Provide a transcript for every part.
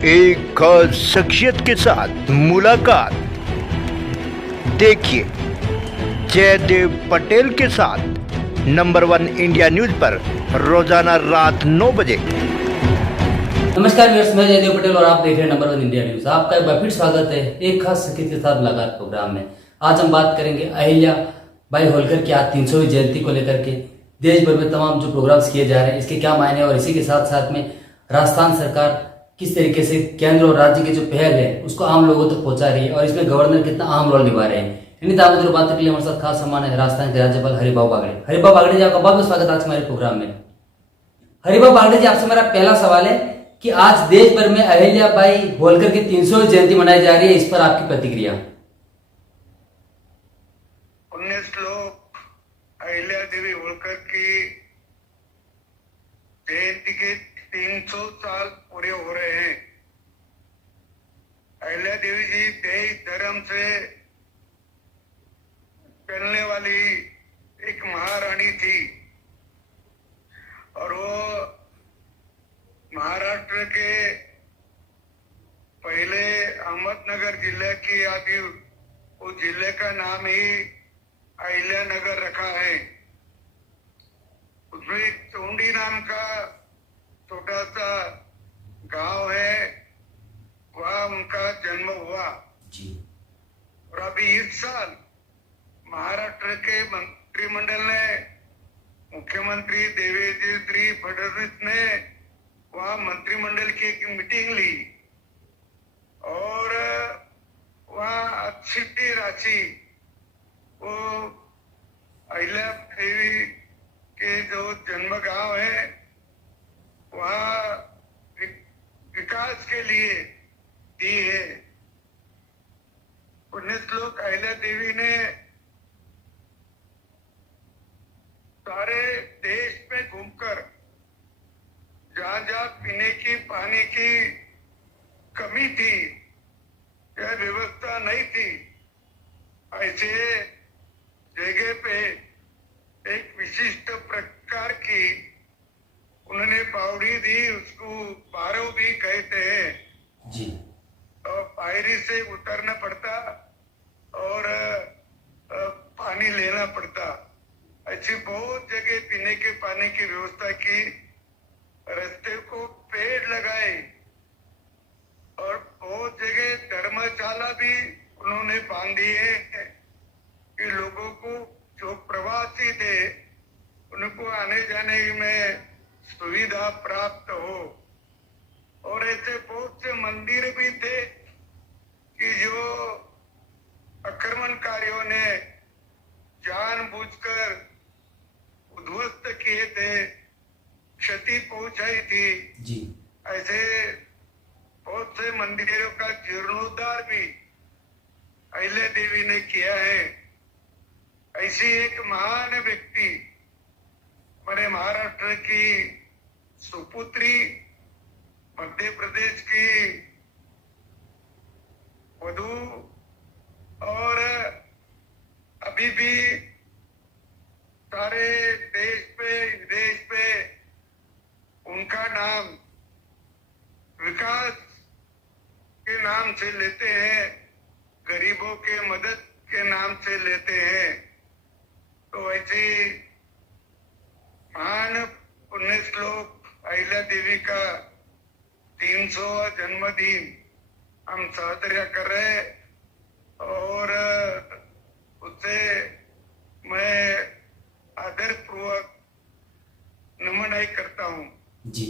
एक खास शख्सियत के साथ मुलाकात। देखिए जयदेव पटेल के साथ नंबर 1 इंडिया न्यूज पर रोजाना रात 9 बजे। नमस्कार व्यूअर्स, मैं जयदेव पटेल और आप देख रहे हैं नंबर 1 इंडिया न्यूज। आपका एक बार फिर स्वागत है एक खास शख्सियत के साथ मुलाकात प्रोग्राम में। आज हम बात करेंगे अहिल्या बाई होलकर की आज 300वीं जयंती को लेकर के देश भर में तमाम जो प्रोग्राम्स किए जा रहे हैं, इसके क्या मायने और इसी के साथ साथ में राजस्थान सरकार किस तरीके से केंद्र और राज्य की जो पहल है उसको आम लोगों तक पहुंचा रही है और इसमें गवर्नर कितना अहम रोल निभा रहे हैं। इन्हीं दावों बात करने के लिए हमारे साथ खास सम्मान है राजस्थान के राज्यपाल हरिभाऊ बागड़े। हरिभाऊ बागड़े जी, आपका बहुत बहुत स्वागत आज हमारे प्रोग्राम में। हरिभाऊ बागड़े जी, आपसे मेरा पहला सवाल है कि आज देश भर में अहिल्या बाई होलकर की 300वीं जयंती मनाई जा रही है, इस पर आपकी प्रतिक्रिया। 19 लोग अहिल्या देवी होलकर की जयंती के 300 साल पूरे हो रहे हैं। अहिल्या देवी जी देश धर्म से चलने वाली एक महारानी थी और वो महाराष्ट्र के पहले अहमदनगर जिले की आदि उस जिले का नाम ही अहिल्या नगर रखा है। उसमें चौंडी नाम का छोटा सा गांव है, वहाँ उनका जन्म हुआ जी। और अभी इस साल महाराष्ट्र के मंत्रिमंडल ने, मुख्यमंत्री देवेंद्र फडणवीस ने वहाँ मंत्रिमंडल की एक मीटिंग ली और वहाँ अच्छी राशि वो अहिल्या देवी के जो जन्म गांव है वहाँ विकास के लिए दी है। 19 लोग अहिल्या देवी ने सारे देश में घूमकर जहाँ जहाँ पीने की पानी की कमी थी या व्यवस्था नहीं थी, ऐसे जगह पे एक विशिष्ट प्रकार की उन्होंने बावड़ी दी, उसको बारव भी कहते हैं जी। और पायरी से उतरना पड़ता और पानी लेना पड़ता। ऐसी बहुत जगह पीने के पानी की व्यवस्था की, रास्ते को पेड़ लगाए और बहुत जगह धर्मशाला भी उन्होंने बांधी है कि लोगों को जो प्रवासी थे उनको आने जाने में सुविधा प्राप्त हो। और ऐसे बहुत से मंदिर भी थे कि जो आक्रमणकारियों ने जानबूझकर उद्ध्वस्त किए थे, क्षति पहुंचाई थी जी। ऐसे बहुत से मंदिरों का जीर्णोद्धार भी अहिल्या देवी ने किया है। ऐसी एक महान व्यक्ति हमारे महाराष्ट्र की सुपुत्री, मध्य प्रदेश की वधू और अभी भी सारे देश पे विदेश पे उनका नाम विकास के नाम से लेते हैं, गरीबों के मदद के नाम से लेते हैं। तो ऐसी महान पुण्य श्लोक अहिल्या देवी का 300वां जन्मदिन हम साजरा कर रहे हैं और उससे मैं आदरपूर्वक नमन करता हूँ जी।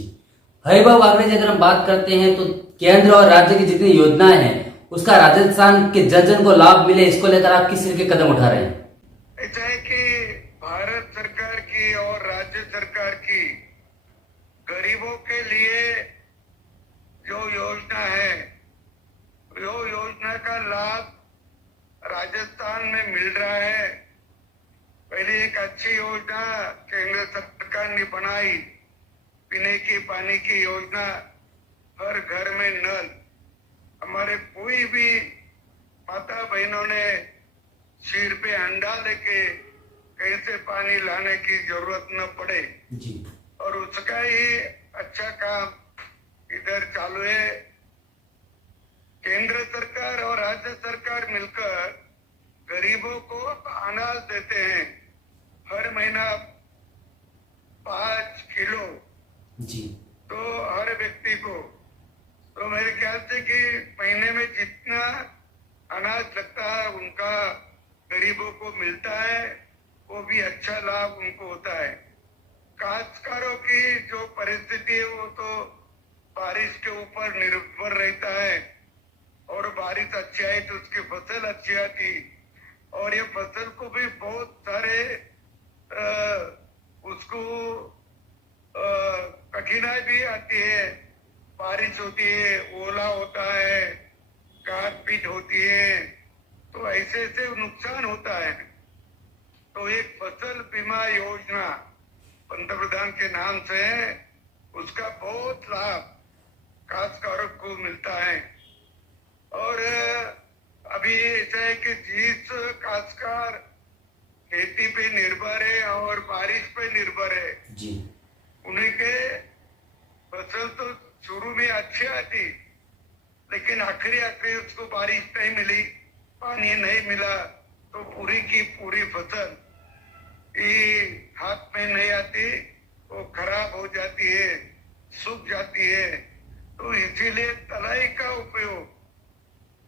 हरिभाऊ बागड़े जी, अगर हम बात करते हैं तो केंद्र और राज्य की जितनी योजनाएं हैं उसका राजस्थान के जन को लाभ मिले, इसको लेकर आप किस तरह के कदम उठा रहे हैं? ऐसा है कि भारत सरकार की और राज्य सरकार की गरीबों के लिए जो योजना है, जो योजना का लाभ राजस्थान में मिल रहा है। पहले एक अच्छी योजना केंद्र सरकार ने बनाई, पीने की पानी की योजना, हर घर में नल। हमारे कोई भी माता बहनों ने सिर पे अंडा लेके कहीं से पानी लाने की जरूरत न पड़े जी। और उसका ही अच्छा काम इधर चालू है। अनाज देते हैं हर महीना 5 किलो जी तो हर व्यक्ति को, तो मेरे ख्याल से कि महीने में जितना अनाज लगता है उनका गरीबों को मिलता है, वो भी अच्छा लाभ उनको होता है। काश्तकारों की जो परिस्थिति है वो तो बारिश के ऊपर निर्भर रहता है, और बारिश अच्छी आई तो उसकी फसल अच्छी आती, और ये फसल को भी बहुत सारे उसको कठिनाई भी आती है। बारिश होती है, ओला होता है, काट पीट होती है, तो ऐसे ऐसे नुकसान होता है। तो एक फसल बीमा योजना पंतप्रधान के नाम से है, उसका बहुत लाभ काश्तकारों को मिलता है। और अभी ऐसा है कि जिस काश्तकार खेती पे निर्भर है और बारिश पे निर्भर है जी उन्हीं के फसल तो शुरू में अच्छी आती, लेकिन आखिरी उसको बारिश नहीं मिली, पानी नहीं मिला, तो पूरी की पूरी फसल हाथ में नहीं आती, वो खराब हो जाती है, सूख जाती है। तो इसीलिए तलाई का उपयोग,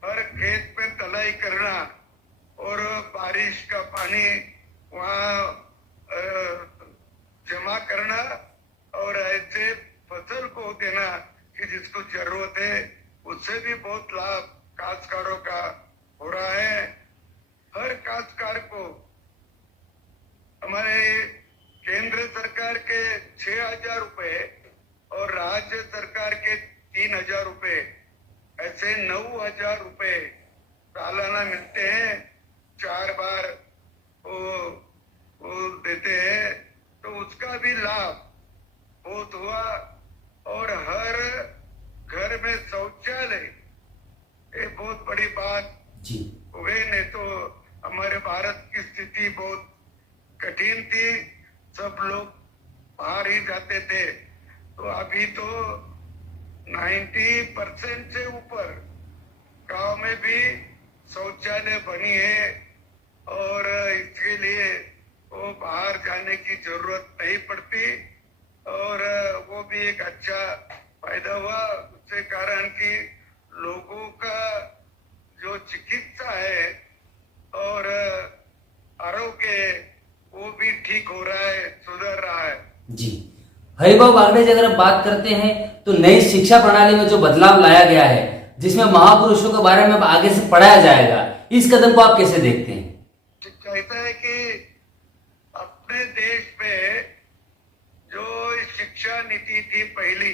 हर खेत में तलाई करना और बारिश का पानी वहाँ जमा करना और ऐसे फसल को देना कि जिसको जरूरत है, उससे भी बहुत लाभ काश्तकारों का हो रहा है। हर काश्तकार को हमारे केंद्र सरकार के 6,000 रुपए और राज्य सरकार के 3,000 रुपए, ऐसे 9,000 रुपए सालाना मिलते हैं। 4 बार वो देते हैं, तो उसका भी लाभ बहुत हुआ। और हर घर में शौचालय, ये बहुत बड़ी बात जी हो गई, नहीं तो हमारे भारत की स्थिति बहुत कठिन थी, सब लोग बाहर ही जाते थे। तो अभी तो 90% से ऊपर गांव में भी शौचालय बनी है, और इसके लिए वो बाहर जाने की जरूरत नहीं पड़ती, और वो भी एक अच्छा फायदा हुआ उससे, कारण कि लोगों का जो चिकित्सा है और आरोग्य वो भी ठीक हो रहा है, सुधर रहा है। जी हरिभाऊ बागड़े जी, अगर आप बात करते हैं तो नई शिक्षा प्रणाली में जो बदलाव लाया गया है, जिसमें महापुरुषों के बारे में अब आगे से पढ़ाया जाएगा, इस कदम को आप कैसे देखते हैं? कहता है कि अपने देश में जो शिक्षा नीति थी पहली,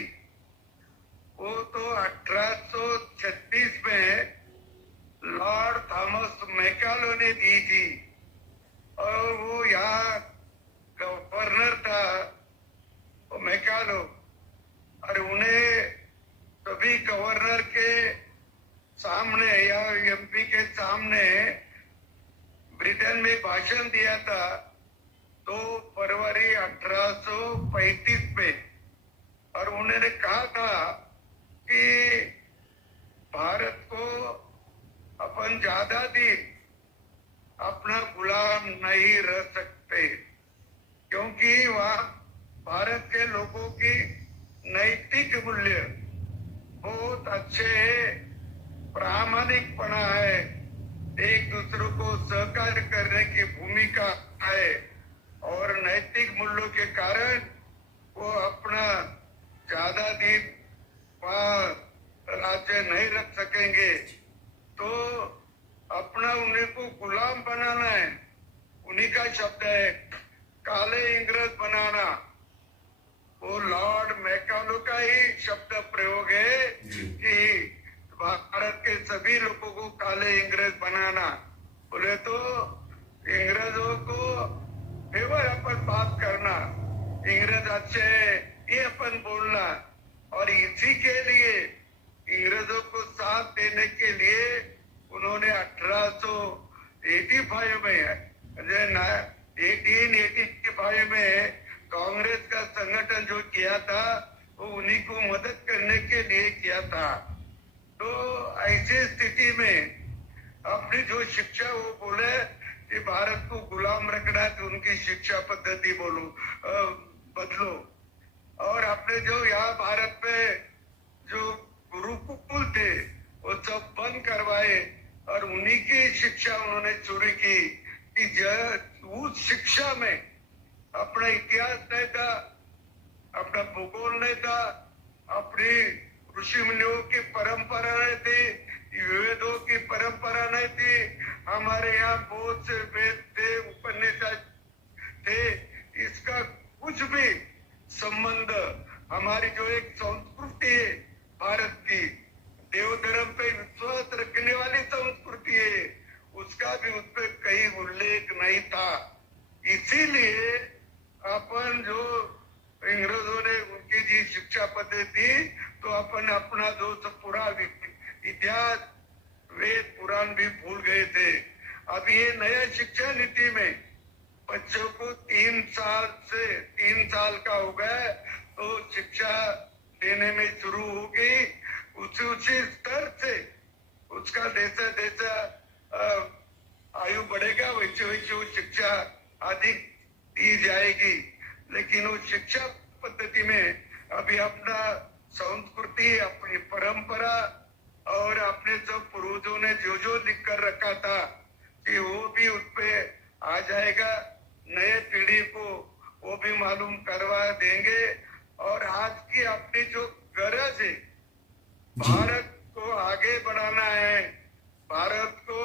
वो तो 1836 में लॉर्ड थॉमस मैकालो ने दी थी, और वो यहाँ गवर्नर था मैकालो, और उन्हें सभी गवर्नर के सामने या एमपी के सामने ब्रिटेन में भाषण दिया था 2 फरवरी 1835 में, और उन्होंने कहा था कि भारत को अपन ज्यादा दिन अपना गुलाम नहीं रह सकते, क्योंकि वहाँ भारत के लोगों की नैतिक मूल्य बहुत अच्छे है, प्रामाणिकपना है, एक दूसरे को सहकार्य करने की भूमिका है, और नैतिक मूल्यों के कारण वो अपना ज्यादा दिन वहाँ राज्य नहीं रख सकेंगे। तो अपना उन्हीं को गुलाम बनाना है, उन्हीं का शब्द है, काले इंग्रज बनाना, वो लॉर्ड मैकालो का ही शब्द प्रयोग है कि भारत के सभी लोगों को काले इंग्रज बनाना। बोले तो इंग्रजों को फेवर अपन बात करना, इंग्रज अच्छे है ये अपन बोलना, और इसी के लिए इंग्रजों को साथ देने के लिए उन्होंने 1885 में 1885 में कांग्रेस का संगठन जो किया था, वो उन्हीं को मदद करने के लिए किया था। तो ऐसी स्थिति में अपनी जो शिक्षा, वो बोले कि भारत को गुलाम रखना है तो उनकी शिक्षा पद्धति बदलो। और आपने जो यहाँ भारत में जो गुरुकुल थे वो सब बंद करवाए और उन्हीं की शिक्षा उन्होंने चोरी की कि उस शिक्षा में अपना इतिहास नहीं था, अपना भूगोल नहीं था, अपनी ऋषि मुनियों की परंपरा नहीं थी, वेदों की परंपरा नहीं थी। हमारे यहाँ बहुत से वेद थे, उपनिषद थे, इसका कुछ भी संबंध हमारी जो एक संस्कृति है भारत की, देव धर्म पे विश्वास रखने वाली संस्कृति है, उसका भी उसपे कहीं उल्लेख नहीं था। इसीलिए अपन जो अंग्रेजों ने उनकी जी शिक्षा पद्धति तो अपन अपना जो पूरा इतिहास वेद पुराण भी भूल गए थे। अब ये नया शिक्षा नीति में बच्चों को 3 साल का हो गया तो शिक्षा देने में शुरू होगी। उसी स्तर से उसका जैसा आयु बढ़ेगा वैसे वैसे वो शिक्षा अधिक दी जाएगी। लेकिन वो शिक्षा पद्धति में अभी अपना संस्कृति, अपनी परंपरा और अपने सब पूर्वजों ने जो लिख कर रखा था कि वो भी उसपे आ जाएगा। नए पीढ़ी को वो भी मालूम करवा देंगे। और आज की अपनी जो गरज है, भारत को आगे बढ़ाना है, भारत को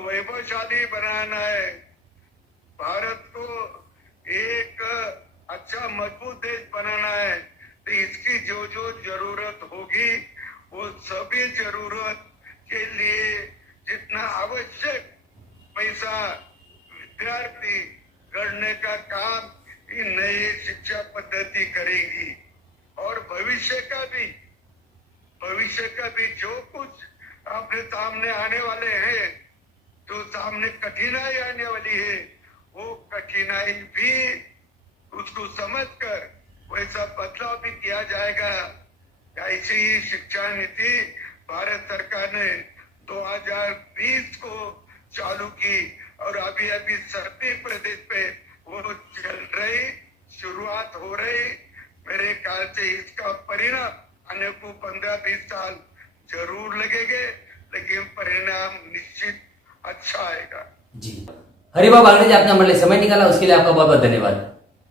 वैभवशाली बनाना है, भारत को एक अच्छा मजबूत देश बनाना है, तो इसकी जो जरूरत होगी वो सभी जरूरत के लिए जितना आवश्यक पैसा विद्यार्थी गढ़ने का काम ये नई शिक्षा पद्धति करेगी। और भविष्य का भी जो कुछ अपने सामने आने वाले हैं, जो सामने कठिनाई आने वाली है, वो कठिनाई भी उसको समझकर वैसा बदलाव भी किया जाएगा। ऐसी ही शिक्षा नीति भारत सरकार ने 2020 को चालू की और अभी सभी प्रदेश पे वो चल रही, शुरुआत हो रही। मेरे ख्याल से इसका परिणाम आने को 15-20 साल जरूर लगेंगे, लेकिन परिणाम निश्चित अच्छा आएगा। जी, हरिबाबू बागड़े जी, आपने हमारे लिए समय निकाला, उसके लिए आपका बहुत बहुत धन्यवाद।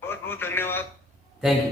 बहुत बहुत धन्यवाद। Thank you.